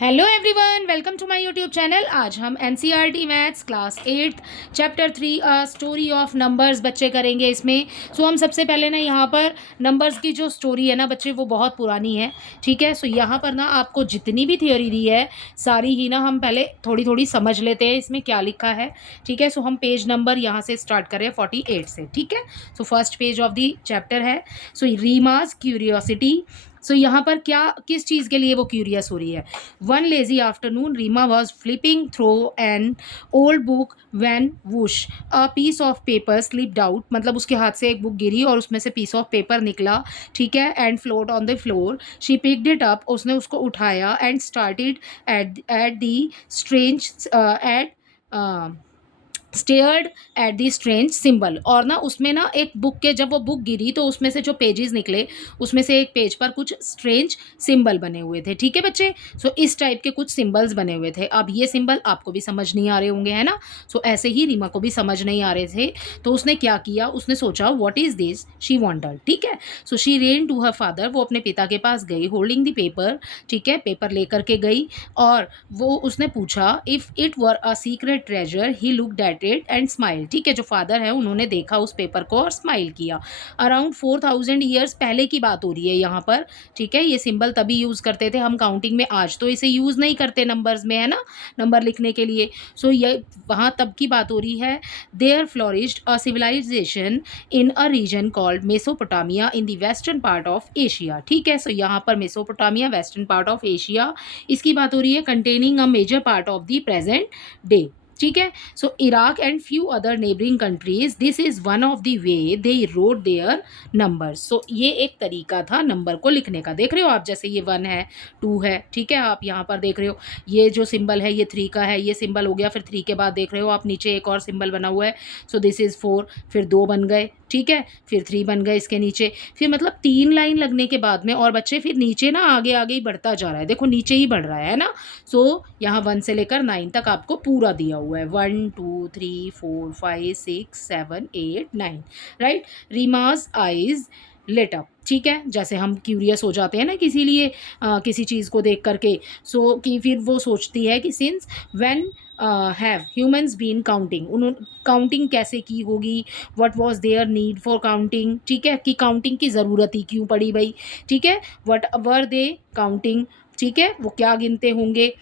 Hello everyone, welcome to my YouTube channel. आज हम NCERT maths class 8 chapter 3 story of numbers बच्चे करेंगे इसमें। हम सबसे पहले ना यहाँ पर नंबर्स की जो स्टोरी है ना बच्चे, वो बहुत पुरानी है। ठीक है, सो यहाँ पर ना आपको जितनी भी थ्योरी दी है सारी ही ना हम पहले थोड़ी थोड़ी समझ लेते हैं इसमें क्या लिखा है। ठीक है, सो हम पेज नंबर यहाँ से स्टार्ट करें 48 से। ठीक है, so first page of the chapter है सो रीमास क्यूरियोसिटी। सो यहाँ पर क्या किस चीज़ के लिए वो क्यूरियस हो रही है। One lazy afternoon Reema was flipping through an old book when whoosh a piece of paper slipped out. मतलब उसके हाथ से एक बुक गिरी और उसमें से पीस ऑफ पेपर निकला। ठीक है, and float on the floor. She picked it up, उसने उसको उठाया and started at the strange at stared at the strange symbol. और ना उसमें ना एक बुक के, जब वो बुक गिरी तो उसमें से जो पेजेस निकले उसमें से एक पेज पर कुछ स्ट्रेंज सिंबल बने हुए थे। ठीक है बच्चे, इस टाइप के कुछ सिंबल्स बने हुए थे। अब ये सिंबल आपको भी समझ नहीं आ रहे होंगे, है ना। ऐसे ही रीमा को भी समझ नहीं आ रहे थे, तो उसने क्या किया, उसने सोचा what is this, she wondered. ठीक है, she ran to her father, वो अपने पिता के पास गई होल्डिंग द पेपर। ठीक है, पेपर लेकर के गई और वो उसने पूछा if it were a secret treasure. He looked at it and smile. ठीक है, जो फादर है उन्होंने देखा उस पेपर को और स्माइल किया। अराउंड 4000 ईयर्स पहले की बात हो रही है यहाँ पर। ठीक है, ये सिंबल तभी यूज करते थे हम काउंटिंग में, आज तो इसे यूज नहीं करते नंबर्स में, है ना, नंबर लिखने के लिए। ये वहाँ तब की बात हो रही है। There flourished a civilisation in a region called Mesopotamia in the western part of Asia. ठीक है, यहाँ पर Mesopotamia western part of Asia, इसकी बात हो रही है, containing a major part of the present day. ठीक है, Iraq and few other neighbouring countries, this is one of the way they wrote their numbers. ये एक तरीका था नंबर को लिखने का। देख रहे हो आप, जैसे ये 1 है, 2 है। ठीक है, आप यहाँ पर देख रहे हो ये जो सिंबल है ये 3 का है, ये सिंबल हो गया। फिर 3 के बाद देख रहे हो आप नीचे एक और सिंबल बना हुआ है, दिस इज 4। फिर 2 बन गए। ठीक है, फिर 3 बन गए इसके नीचे। फिर मतलब 3 लाइन लगने के बाद में, और बच्चे फिर नीचे ना आगे आगे ही बढ़ता जा रहा है, देखो नीचे ही बढ़ रहा है ना। यहाँ 1 से लेकर 9 तक आपको पूरा दिया हुआ है, 1 2 3 4 5 6 7 8 9, राइट। रीमास आइज लेट अप। ठीक है, जैसे हम क्यूरियस हो जाते हैं ना किसी लिए, किसी चीज़ को देख करके, कि फिर वो सोचती है कि since when have humans been counting, उन्होंने काउंटिंग कैसे की होगी, what was there need for counting. ठीक है, कि काउंटिंग की ज़रूरत ही क्यों पड़ी भाई। ठीक है, व्हाट वर दे काउंटिंग। ठीक है, वो क्या गिनते होंगे।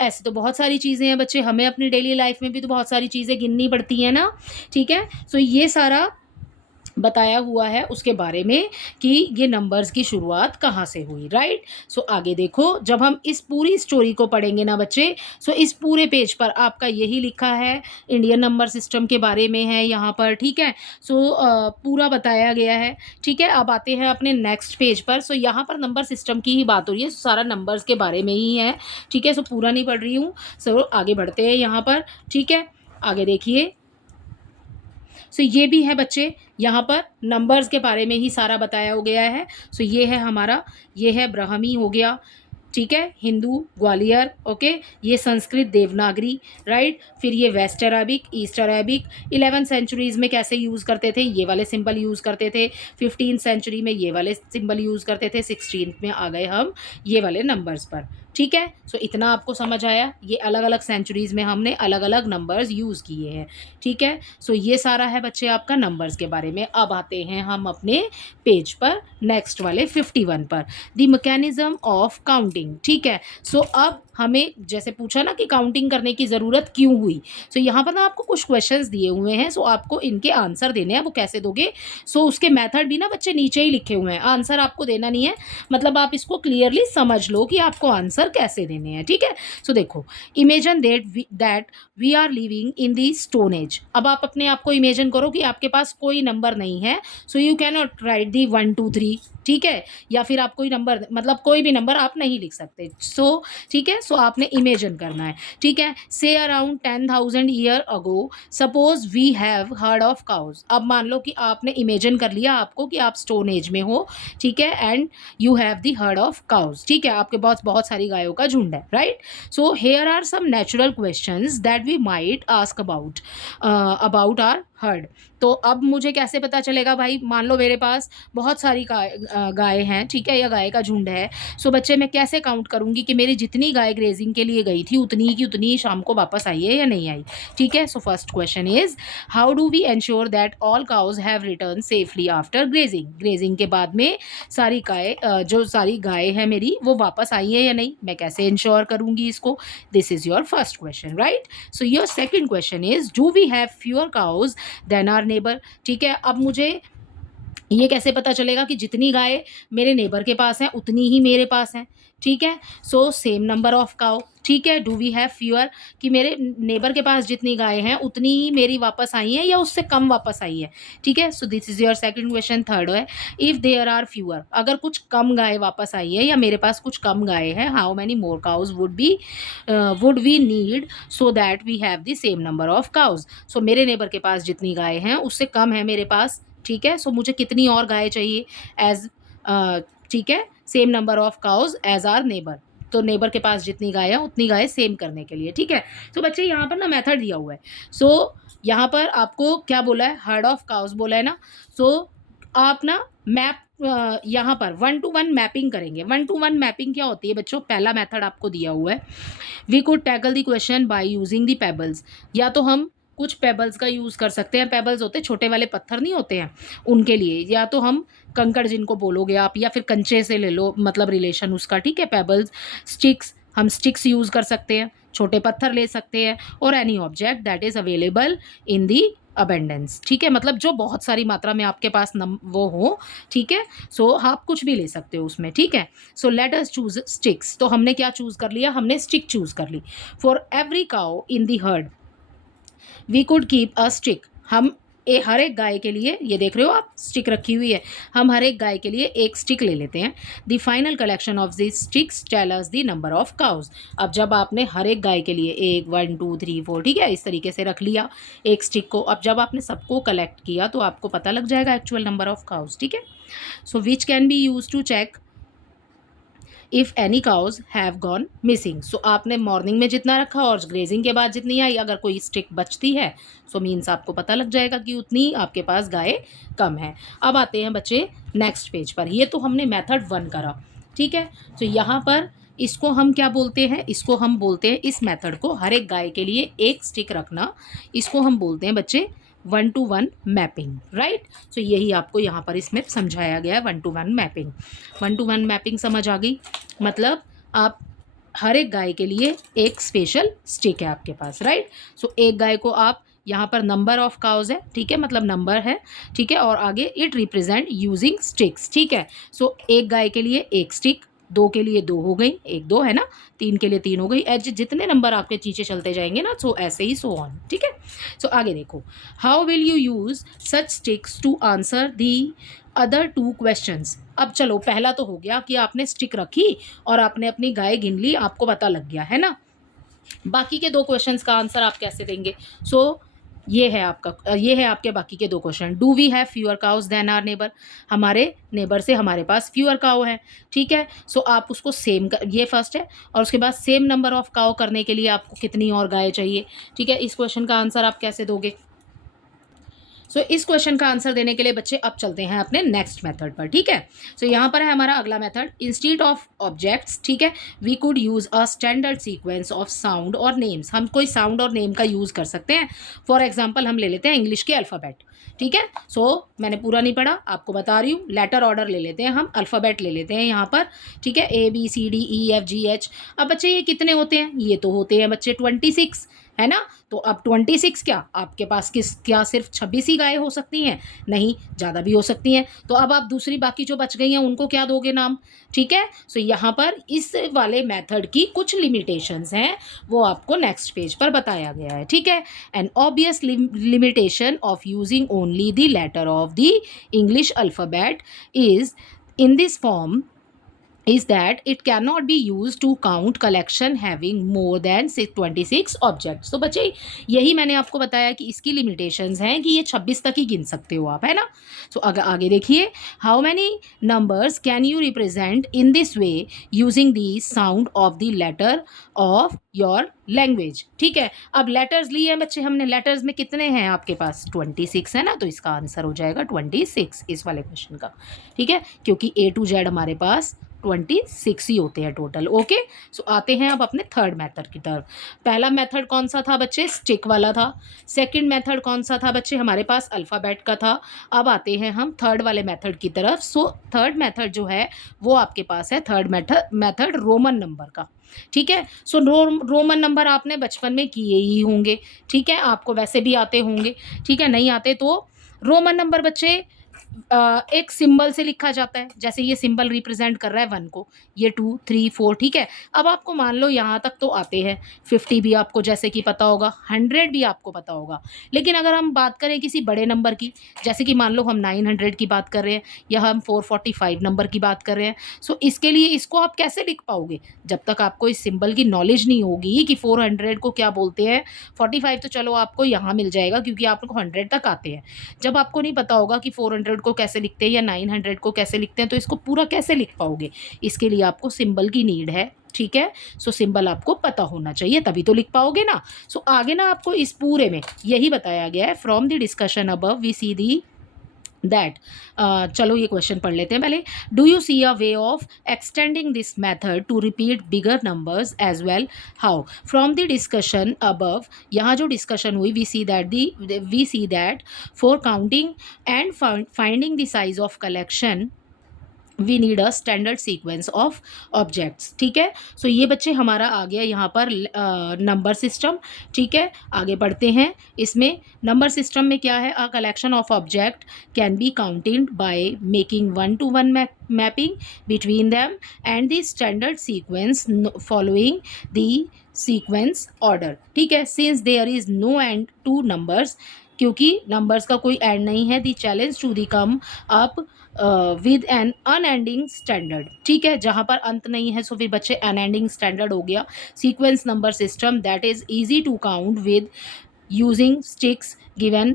ऐसे तो बहुत सारी चीज़ें हैं बच्चे, हमें अपनी डेली लाइफ में भी तो बहुत सारी चीज़ें गिननी पड़ती हैं ना। ठीक है, ये सारा बताया हुआ है उसके बारे में कि ये नंबर्स की शुरुआत कहाँ से हुई, राइट। आगे देखो, जब हम इस पूरी स्टोरी को पढ़ेंगे ना बच्चे, इस पूरे पेज पर आपका यही लिखा है, इंडियन नंबर सिस्टम के बारे में है यहाँ पर। ठीक है, पूरा बताया गया है। ठीक है, अब आते हैं अपने नेक्स्ट पेज पर। यहाँ पर नंबर सिस्टम की ही बात हो रही है, सारा नंबर्स के बारे में ही है। ठीक है, पूरा नहीं पढ़ रही हूँ। आगे बढ़ते हैं यहाँ पर। ठीक है, आगे देखिए। ये भी है बच्चे, यहाँ पर नंबर्स के बारे में ही सारा बताया गया है। ये है हमारा, ये है ब्राह्मी हो गया। ठीक है, हिंदू ग्वालियर, ओके। ये संस्कृत देवनागरी, राइट। फिर ये west Arabic, east Arabic. 11th centuries में कैसे यूज़ करते थे, ये वाले सिंबल यूज़ करते थे। 15th सेंचुरी में ये वाले सिंबल यूज़ करते थे। 16th में आ गए हम ये वाले नंबर्स पर। ठीक है, इतना आपको समझ आया, ये अलग अलग सेंचुरीज में हमने अलग अलग नंबर्स यूज़ किए हैं। ठीक है, ये सारा है बच्चे आपका नंबर्स के बारे में। अब आते हैं हम अपने पेज पर, नेक्स्ट वाले 51 पर, द मैकेनिज्म ऑफ काउंटिंग। ठीक है, अब हमें जैसे पूछा ना कि काउंटिंग करने की ज़रूरत क्यों हुई। यहाँ पर ना आपको कुछ क्वेश्चंस दिए हुए हैं, आपको इनके आंसर देने हैं। वो कैसे दोगे, उसके मेथड भी ना बच्चे नीचे ही लिखे हुए हैं, आंसर आपको देना नहीं है। मतलब आप इसको क्लियरली समझ लो कि आपको आंसर कैसे देने हैं। ठीक है, देखो, imagine that we are living in the stone age. अब आप अपने आप को इमेजिन करो कि आपके पास कोई नंबर नहीं है, यू कैन नॉट राइट दी 1 2 3। ठीक है, या फिर आप कोई नंबर, मतलब कोई भी नंबर आप नहीं लिख सकते। ठीक है, आपने इमेजिन करना है। ठीक है, say around 10,000 year ago suppose we have heard of cows. अब मान लो कि आपने इमेजिन कर लिया आपको कि आप स्टोन एज में हो। ठीक है, and you have the heard of cows. ठीक है, आपके पास बहुत सारी गायों का झुंड है, right. Here are some natural questions that we might ask about our herd. तो अब मुझे कैसे पता चलेगा भाई, मान लो मेरे पास बहुत सारी गाय हैं, ठीक है, या गाय का झुंड है। सो बच्चे मैं कैसे काउंट करूँगी कि मेरी जितनी गाय ग्रेजिंग के लिए गई थी उतनी ही की उतनी ही शाम को वापस आई है या नहीं आई, ठीक है। So first question is how do we ensure that all cows have return safely after grazing. Grazing के बाद में सारी जो सारी गाय है मेरी वो वापस आई है या नहीं, मैं कैसे इंश्योर करूँगी इसको। This is your first question, right. So your second question is do we have fewer cows than our neighbour, ठीक है। अब मुझे ये कैसे पता चलेगा कि जितनी गाय मेरे नेबर के पास हैं उतनी ही मेरे पास हैं, ठीक है। So same number of cow, ठीक है। डू वी हैव फ्यूअर, कि मेरे नेबर के पास जितनी गाय हैं उतनी ही मेरी वापस आई हैं या उससे कम वापस आई है, ठीक है। So this is your second question. Third है इफ़ देयर आर फ्यूअर, अगर कुछ कम गाय वापस आई है या मेरे पास कुछ कम गाय है, how many more cows would we need so that we have the same number of cows. So मेरे नेबर के पास जितनी गाय हैं उससे कम है मेरे पास, ठीक है। सो मुझे कितनी और गाय चाहिए एज, ठीक है, same number of cows as our neighbour. तो नेबर के पास जितनी गाय है उतनी गाय सेम करने के लिए, ठीक है। तो बच्चे यहाँ पर ना मेथड दिया हुआ है। सो यहाँ पर आपको क्या बोला है, हर्ड ऑफ काउज बोला है ना। सो आप ना मैप यहाँ पर 1 to 1 मैपिंग करेंगे। 1 to 1 मैपिंग क्या होती है बच्चों, पहला मेथड आपको दिया हुआ है, we could tackle the question by using the pebbles. या तो हम कुछ पेबल्स का यूज़ कर सकते हैं, पेबल्स होते हैं छोटे वाले पत्थर नहीं होते हैं उनके लिए, या तो हम कंकड़ जिनको बोलोगे आप, या फिर कंचे से ले लो, मतलब रिलेशन उसका, ठीक है। पेबल्स, स्टिक्स, हम स्टिक्स यूज़ कर सकते हैं, छोटे पत्थर ले सकते हैं, और any object that is available in the abundance, ठीक है, मतलब जो बहुत सारी मात्रा में आपके पास वो हो, ठीक है। सो आप कुछ भी ले सकते हो उसमें, ठीक है। So let us choose sticks. तो हमने क्या चूज़ कर लिया, हमने स्टिक चूज़ कर ली। For every cow in the herd we could keep a stick. हम हर एक गाय के लिए, ये देख रहे हो आप स्टिक रखी हुई है, हम हर एक गाय के लिए एक स्टिक ले लेते हैं। The final collection of this sticks tell us the number of cows. अब जब आपने हर एक गाय के लिए 1 1 2 3 4, ठीक है, इस तरीके से रख लिया एक स्टिक को। अब जब आपने सबको कलेक्ट किया तो आपको पता लग जाएगा एक्चुअल नंबर ऑफ काउज, ठीक है। So which can be use to check if any cows have gone missing. So आपने मॉर्निंग में जितना रखा और ग्रेजिंग के बाद जितनी आई, अगर कोई स्टिक बचती है सो मीन्स आपको पता लग जाएगा कि उतनी आपके पास गाय कम है। अब आते हैं बच्चे नेक्स्ट पेज पर। ये तो हमने मेथड 1 करा, ठीक है। तो यहाँ पर इसको हम क्या बोलते हैं, इसको हम बोलते हैं, इस मेथड को, हर एक गाय के लिए एक स्टिक रखना, इसको हम बोलते हैं बच्चे 1 to 1 मैपिंग, राइट। सो यही आपको यहाँ पर इसमें समझाया गया है, 1 to 1 मैपिंग। 1 to 1 मैपिंग समझ आ गई, मतलब आप हर एक गाय के लिए एक स्पेशल स्टिक है आपके पास, राइट। सो एक गाय को आप, यहाँ पर नंबर ऑफ काउज है, ठीक है, मतलब नंबर है, ठीक है, और आगे इट रिप्रेजेंट यूजिंग स्टिक्स, ठीक है। सो एक गाय के लिए एक स्टिक, 2 के लिए 2 हो गई, 1 2 है ना, 3 के लिए 3 हो गई, एज जितने नंबर आपके नीचे चलते जाएंगे ना, सो ऐसे ही सो ऑन, ठीक है। सो आगे देखो, how will you use such sticks to answer the other 2 questions. अब चलो, पहला तो हो गया कि आपने स्टिक रखी और आपने अपनी गाय गिन ली, आपको पता लग गया है ना। बाकी के 2 क्वेश्चंस का आंसर आप कैसे देंगे। सो ये है आपका, ये है आपके बाकी के 2 question. Do we have fewer cows than our neighbour, हमारे नेबर से हमारे पास फ्यूअर काउ है, ठीक है। सो आप उसको सेम ये फर्स्ट है, और उसके बाद सेम नंबर ऑफ काउ करने के लिए आपको कितनी और गाय चाहिए, ठीक है। इस क्वेश्चन का आंसर आप कैसे दोगे। सो इस क्वेश्चन का आंसर देने के लिए बच्चे अब चलते हैं अपने नेक्स्ट मेथड पर, ठीक है। सो यहाँ पर है हमारा अगला मेथड, इंस्टीड ऑफ ऑब्जेक्ट्स, ठीक है, we could use a standard sequence of sound और नेम्स। हम कोई साउंड और नेम का यूज़ कर सकते हैं। फॉर एग्जाम्पल हम ले लेते हैं इंग्लिश के अल्फ़ाबेट, ठीक है। सो मैंने पूरा नहीं पढ़ा, आपको बता रही हूँ, लेटर ऑर्डर ले लेते हैं, हम अल्फ़ाबेट ले लेते हैं यहाँ पर, ठीक है, ABCDEFGH। अब बच्चे ये कितने होते हैं, ये तो होते हैं बच्चे 26, है ना। तो अब 26 क्या आपके पास क्या सिर्फ 26 ही गायें हो सकती हैं, नहीं, ज़्यादा भी हो सकती हैं। तो अब आप दूसरी बाकी जो बच गई हैं उनको क्या दोगे नाम, ठीक है। सो यहाँ पर इस वाले मेथड की कुछ लिमिटेशंस हैं, वो आपको नेक्स्ट पेज पर बताया गया है, ठीक है। An obvious limitation of using only the letter of the English alphabet is in this form is that it cannot be used to count collection having more than 26 objects। तो बच्चे यही मैंने आपको बताया कि इसकी लिमिटेशंस हैं कि ये 26 तक ही गिन सकते हो आप, है ना। तो अगर आगे देखिए, how many numbers can you represent in this way using the sound of the letter of your language. ठीक है, अब लेटर्स लिए हैं बच्चे हमने, लेटर्स में कितने हैं आपके पास, 26 है ना, तो इसका आंसर हो जाएगा 26 इस वाले क्वेश्चन का। ठीक है, क्योंकि A to Z हमारे पास 26 ही होते हैं टोटल। ओके, सो आते हैं अब अपने थर्ड मेथड की तरफ। पहला मेथड कौन सा था बच्चे, स्टिक वाला था। सेकंड मेथड कौन सा था बच्चे, हमारे पास अल्फ़ाबेट का था। अब आते हैं हम थर्ड वाले मेथड की तरफ। सो थर्ड मेथड जो है वो आपके पास है, थर्ड मेथड रोमन नंबर का। ठीक है, सो रोमन नंबर आपने बचपन में किए ही होंगे। ठीक है, आपको वैसे भी आते होंगे। ठीक है, नहीं आते तो रोमन नंबर बच्चे एक सिंबल से लिखा जाता है। जैसे ये सिंबल रिप्रेजेंट कर रहा है 1 को, ये 2 3 4। ठीक है, अब आपको मान लो यहाँ तक तो आते हैं, 50 भी आपको जैसे कि पता होगा, 100 भी आपको पता होगा। लेकिन अगर हम बात करें किसी बड़े नंबर की, जैसे कि मान लो हम 900 की बात कर रहे हैं या हम 445 नंबर की बात कर रहे हैं, सो इसके लिए इसको आप कैसे लिख पाओगे जब तक आपको इस सिंबल की नॉलेज नहीं होगी कि 400 को क्या बोलते हैं। 45 तो चलो आपको यहाँ मिल जाएगा क्योंकि आपको 100 तक आते हैं। जब आपको नहीं पता होगा कि 400 को कैसे लिखते हैं या 900 को कैसे लिखते हैं, तो इसको पूरा कैसे लिख पाओगे। इसके लिए आपको सिंबल की नीड है। ठीक है, सो सिंबल आपको पता होना चाहिए तभी तो लिख पाओगे ना। सो आगे ना आपको इस पूरे में यही बताया गया है। From the discussion above we see the that, चलो ये क्वेश्चन पढ़ लेते हैं पहले। Do you see a way of extending this method to repeat bigger numbers as well, how. From the discussion above, यहाँ जो डिस्कशन हुई, we see that for counting and finding the size of collection we need a standard sequence of objects. ठीक है, सो ये बच्चे हमारा आ गया यहाँ पर नंबर सिस्टम। ठीक है, आगे बढ़ते हैं। इसमें नंबर सिस्टम में क्या है, a collection of object can be counted by making 1-to-1 mapping between them and the standard sequence following the sequence order. ठीक है, since there is no end to numbers, क्योंकि नंबर्स का कोई end नहीं है, the challenge to the come up with an unending standard. ठीक है, जहाँ पर अंत नहीं है सो फिर बच्चे अनएंडिंग स्टैंडर्ड हो गया। Sequence number system that is easy to count with using sticks given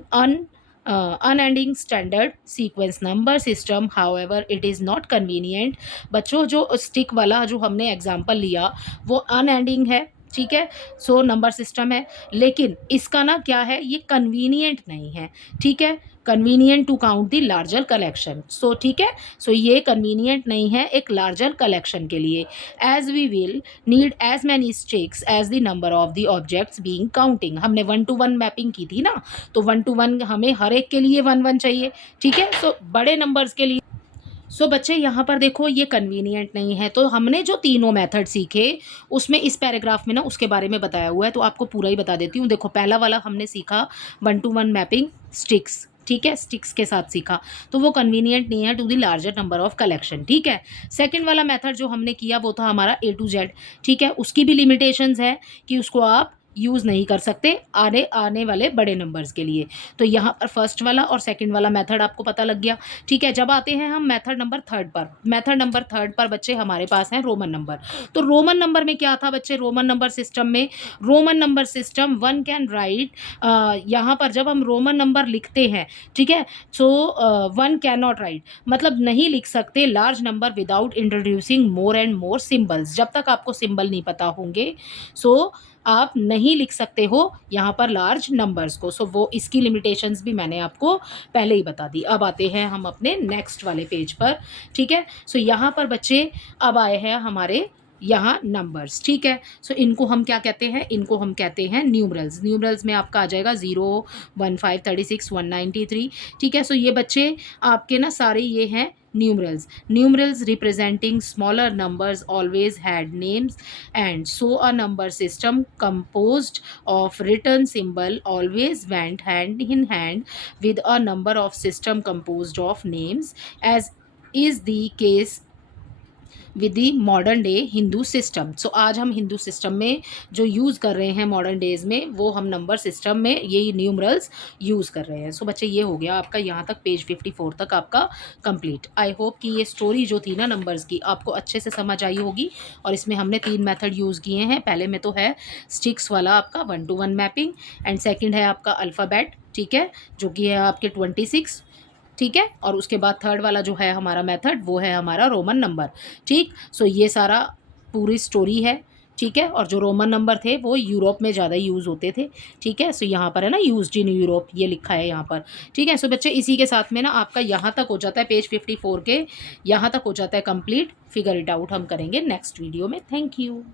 unending standard sequence number system, however it is not convenient। बच्चों जो स्टिक वाला जो हमने एग्जांपल लिया वो अनएंडिंग है। ठीक है, सो नंबर सिस्टम है, लेकिन इसका ना क्या है, ये कन्वीनियंट नहीं है। ठीक है, convenient to count the larger collection. So ठीक है, सो ये कन्वीनियंट नहीं है एक लार्जर कलेक्शन के लिए। As we will need as many sticks as the number of the objects being counting. हमने 1-to-1 मैपिंग की थी ना, तो 1-to-1 हमें हर एक के लिए 1-1 चाहिए। ठीक है, सो बड़े नंबर्स के लिए। सो बच्चे यहाँ पर देखो ये कन्वीनियंट नहीं है, तो हमने जो तीनों मेथड सीखे उसमें इस पैराग्राफ में ना उसके बारे में बताया हुआ है, तो आपको पूरा ही बता देती हूँ। देखो पहला वाला हमने सीखा 1-to-1 मैपिंग स्टिक्स। ठीक है, स्टिक्स के साथ सीखा, तो वो कन्वीनियंट नहीं है to the larger number of collection. ठीक है, सेकंड वाला मेथड जो हमने किया वो था हमारा A to Z। ठीक है, उसकी भी लिमिटेशंस है कि उसको आप यूज़ नहीं कर सकते आने आने वाले बड़े नंबर्स के लिए। तो यहाँ पर फर्स्ट वाला और सेकंड वाला मेथड आपको पता लग गया। ठीक है, जब आते हैं हम मेथड नंबर थर्ड पर, मेथड नंबर थर्ड पर बच्चे हमारे पास हैं रोमन नंबर। तो रोमन नंबर में क्या था बच्चे, रोमन नंबर सिस्टम में, Roman number system one can write, यहाँ पर जब हम रोमन नंबर लिखते हैं, ठीक है, so one can not right, मतलब नहीं लिख सकते large number without introducing more and more symbols. जब तक आपको सिम्बल नहीं पता होंगे सो आप नहीं लिख सकते हो यहाँ पर लार्ज नंबर्स को। सो वो इसकी लिमिटेशंस भी मैंने आपको पहले ही बता दी। अब आते हैं हम अपने नेक्स्ट वाले पेज पर। ठीक है, सो यहाँ पर बच्चे अब आए हैं हमारे यहाँ नंबर्स। ठीक है, सो इनको हम क्या कहते हैं, इनको हम कहते हैं न्यूमरल्स। न्यूमरल्स में आपका आ जाएगा 0 1 5 36 193। ठीक है, सो ये बच्चे आपके ना सारे ये हैं numerals. Numerals representing smaller numbers always had names, and so a number system composed of written symbol always went hand in hand with a number of system composed of names, as is the case with the modern day Hindu system. So आज हम Hindu system में जो use कर रहे हैं modern days में, वो हम नंबर सिस्टम में यही न्यूमरल्स यूज़ कर रहे हैं। सो बच्चे ये हो गया आपका यहाँ तक पेज 54 तक आपका कंप्लीट। आई होप कि ये स्टोरी जो थी ना नंबर्स की आपको अच्छे से समझ आई होगी। और इसमें हमने 3 मेथड यूज़ किए हैं। पहले में तो है स्टिक्स वाला आपका 1 to 1 मैपिंग, एंड सेकंड है आपका अल्फ़ाबेट, ठीक है, जो कि है आपके 26, ठीक है। और उसके बाद थर्ड वाला जो है हमारा मेथड वो है हमारा रोमन नंबर, ठीक। सो ये सारा पूरी स्टोरी है, ठीक है। और जो रोमन नंबर थे वो यूरोप में ज़्यादा यूज़ होते थे, ठीक है। सो यहाँ पर है ना यूज्ड इन यूरोप ये लिखा है यहाँ पर, ठीक है। सो बच्चे इसी के साथ में ना आपका यहाँ तक हो जाता है पेज 54 के, यहाँ तक हो जाता है कंप्लीट। फिगर इट आउट हम करेंगे नेक्स्ट वीडियो में। Thank you.